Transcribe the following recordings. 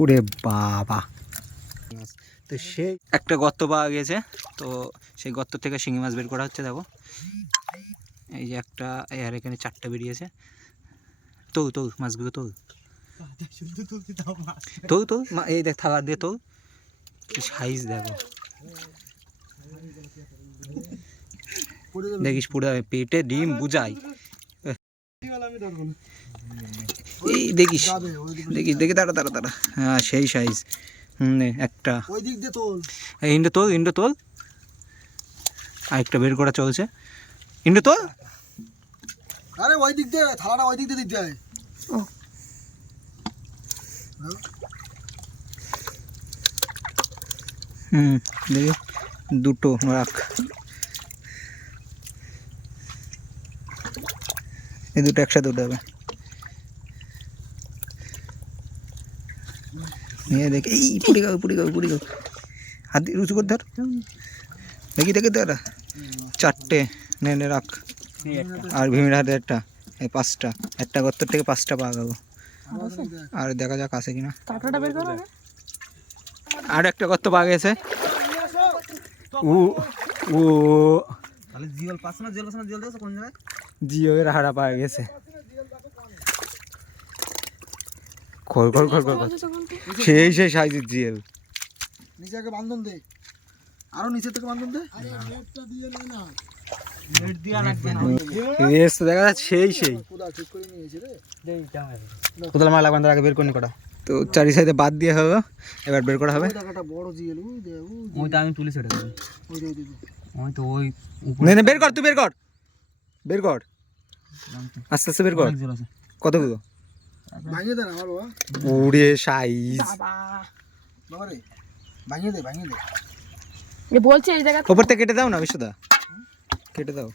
ওরে বাবা। তো সে একটা গর্ত পাওয়া গেছে, তো সেই গর্ত থেকে শিঙি মাছ বের করা হচ্ছে, দেখো। এই যে একটা আর এখানে চারটা বেরিয়েছে তো তো মাছগুলো তো তো তো এই দেখ থাবার দিয়ে তো কি সাইজ দেখো। দেখিস পুরো পেটে ডিম বুঝাই। এই দেখিস দেখিস দেখি তারা তারা তারা হ্যাঁ সেই সাইজ হুম একটা। ওই দিক দিয়ে তোল। ইন্ডো তোল ইন্ডো তোল। আরেকটা বের করা চলছে। ইন্ডো তোল। আরে ওই দিক দিয়ে থালাটা ওই দিক দিয়ে হুম দেখি। দুটো রাখ। এই দুটো একসাথে উঠে যাবে। নিয়ে দেখি এই পুড়ে গাও পুড়ে গাও পুড়ে গাও হাত দিয়ে উঁচু করে ধর। দেখি দেখি ধর চারটে নে নে রাখ। আর ভীমের হাতে একটা এই পাঁচটা। একটা গর্তর থেকে পাঁচটা পাওয়া গেল। আর দেখা যাক আছে কিনা। আর একটা গর্ত পাওয়া গেছে। ও ও তাহলে জিওল পাস না জিওল পাস না জিওল কোন জায়গায়? জিও এর হারা পাওয়া গেছে। খর খর খর খর। সেই সেই সাইজের জিএল। নিচে আগে বান্ধন দে। আরও নিচে থেকে বান্ধন দে। লাগবে সেই সেই। মার আগে বের করে কটা। তো চারি সাইডে বাদ দিয়ে হবে এবার বের করা হবে। ওই আমি তুলে ছেড়ে দেবো। ওই তো ওই নে নে বের কর তুই বের কর। বের কর। আস্তে আস্তে বের কর। আছে। কতগুলো? ভাঙিয়ে দে না আমার বাবা। ওরে সাইজ। বাবা। বাবা রে ভাঙিয়ে দে ভাঙিয়ে দে। এ বলছে এই জায়গা ওপর থেকে কেটে দাও না বিশ্বদা কেটে দাও।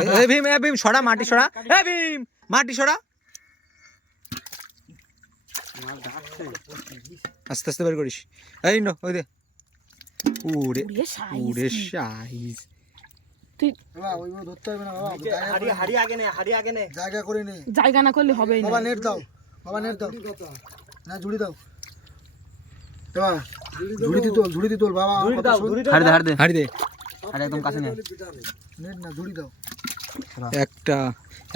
এ- এ ভীম এ ভীম সরা মাটি সরা। এ ভীম মাটি সরা। আস্তে আস্তে বের করিস। এই নো ওই দে। সাইজ। ওরে সাইজ। তুই ধরতে হবে না বাবা জায়গা আগে নে আগে নে। জায়গা করে নে জায়গা না করলে হবেই না। বাবা নেট দাও। বাবা নেট দাও। না ঝুড়ি দাও। বাবা ঝুড়ি দি তোল ঝুড়ি দি তোল বাবা আমার কথা শোন। হাড়ি দে দে। হাড়ি দে। হাড়ি একদম কাছে নে। নেট না ঝুড়ি দাও। একটা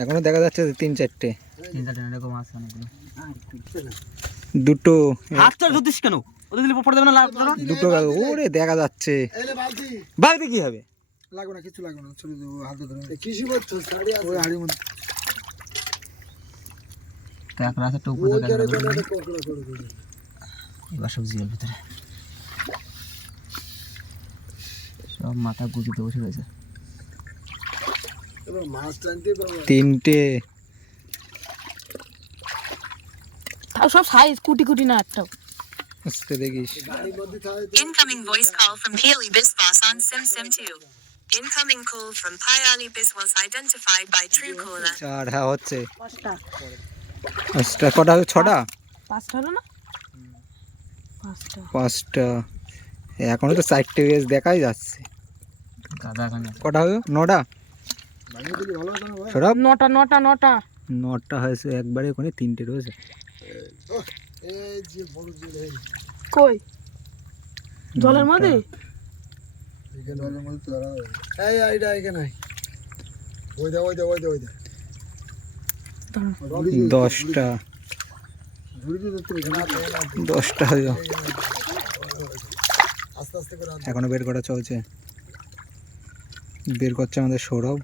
এখনও দেখা যাচ্ছে তিন চারটে। তিন চারটে এরকম আছে অনেকগুলো। দুটো। ধরতিস কেন? ওদের দিলে পড়ে দেবে না দুটো ওরে দেখা যাচ্ছে। বালতি। বাগদি কি হবে? লাগবে না কিছু লাগবে না হাতে ধরে করছ শাড়ি ওই হাড়ির মধ্যে। উপরে এবার ভিতরে। সব মাথা গুজিতে বসে রয়েছে। তিনটে। তাও সব সাইজ কুটি কুটি না একটাও। আস্তে দেখিস। call from Pili Biswas on Sim Sim 2. Incoming call from Pyali Biswas identified by Truecaller. চার হ্যাঁ হচ্ছে। পাঁচটা। পাঁচটা কটা হবে ছটা? পাঁচটা হলো না? পাঁচটা। পাঁচটা। এখনও তো চারটে বেশ দেখাই যাচ্ছে। কটা হবে নটা? সরব নটা নটা নটা। নটা হয়েছে একবারে ওখানে তিনটে রয়েছে। কই? জলের মধ্যে এখানে জলের মধ্যে তো ধরা যাবে। এই আইডা এখানে। ওই দে ওই দে ওই দে দে দশটা। দশটা হলো আস্তে আস্তে করে আন। এখনও বের করা চলছে বের করছে আমাদের সৌরভ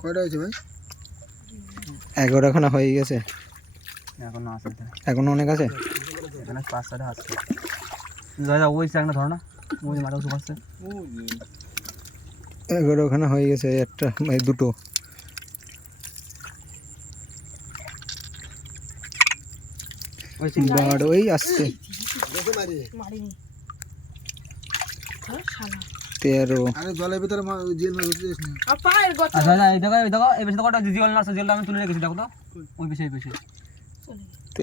কয়টা হয়েছে ভাই এগারোখানা হয়ে গেছে এখন আছে এখনও অনেক আছে? এখানে পাঁচ ছটা আছে। দাদা ওই একটা ধরো না। ওই যে মাথা উঁচু করছে এগারোখানা হয়ে গেছে একটা এই দুটো। ওই আসছে। তেরো। আরে জলের ভিতরে জেল না? আচ্ছা দেখো এই দেখো এই বেশি দেখো ওটা জিওল নার্স জিওলটা আমি তুলে রেখেছি দেখো তো। ওই বেশি ওই বেশি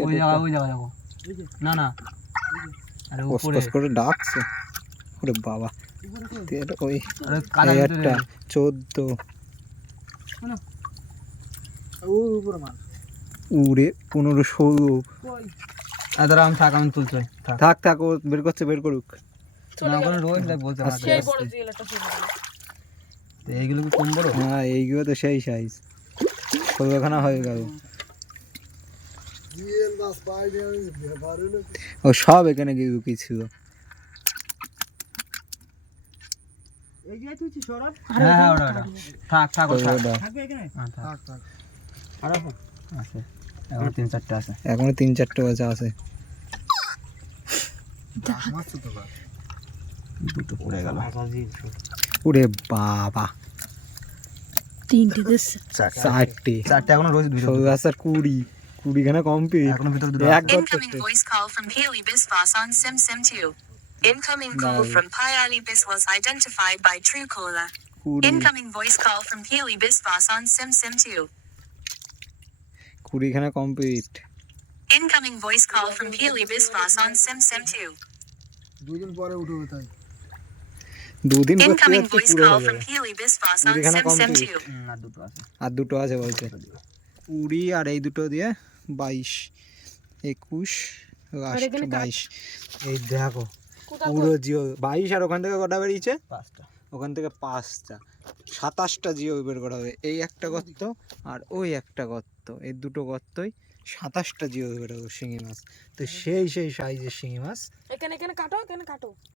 ওই জায়গা ওই জায়গা দেখো না না। আরে উপরে। করে ডাকছে। ওরে বাবা। ওই একটা চোদ্দ। উড়ে পনেরো ষোলো। আর দাঁড়া আমি থাক আমি তুলছি থাক। থাক থাক ও বের করছে বের করুক। না কোনো রোজ বলতে এইগুলো কি কম বড়? হ্যাঁ এইগুলো তো সেই সাইজ ষোলোখানা হয়ে গেল জিএল বাস পাই দিয়ে আমি ব্যাপার হলো কি? ও সব এখানে গিয়ে লুকিয়েছিল। হ্যাঁ হ্যাঁ। হ্যাঁ, এখন তিন চারটে আছে। এখনও তিন চারটে বাজে আছে। মারছো তো বাস দুটো পড়ে গেল। উরে বাবা। তিনটে চারটে। চারটে। এখনও রোজ দুটো। কুড়ি। কুড়িখানা কমপ্লিট এখনও ভিতরে দুটো এক ঘর Incoming করতে voice call from Healy Biswas on Sim Sim 2. Incoming call No. from Pyali Bis was identified by Truecaller. কুড়ি Incoming voice call from Healy Biswas on Sim Sim 2. কুড়িখানা complete Incoming voice call from Healy Biswas on Sim Sim 2. দুদিন পরে উঠবে তাই দুদিন করতে Incoming যাচ্ছে voice পুরো call হয়ে from যাবে Healy Biswas on Kudigana Sim Sim complete. 2. হুম, আর দুটো আছে আর দুটো আছে বলছে কুড়ি আর এই দুটো দিয়ে বাইশ একুশ লাস্ট বাইশ। এই দেখো পুরো জিও বাইশ আর ওখান থেকে কটা বেরিয়েছে? পাঁচটা। ওখান থেকে পাঁচটা। সাতাশটা জিও বের করা হবে। এই একটা গর্ত আর ওই একটা গর্ত। এই দুটো গর্তই সাতাশটা জিও বের হবে শিঙি মাছ। তো সেই সেই সাইজের শিঙি মাছ। এখানে এখানে কাটো এখানে কাটো।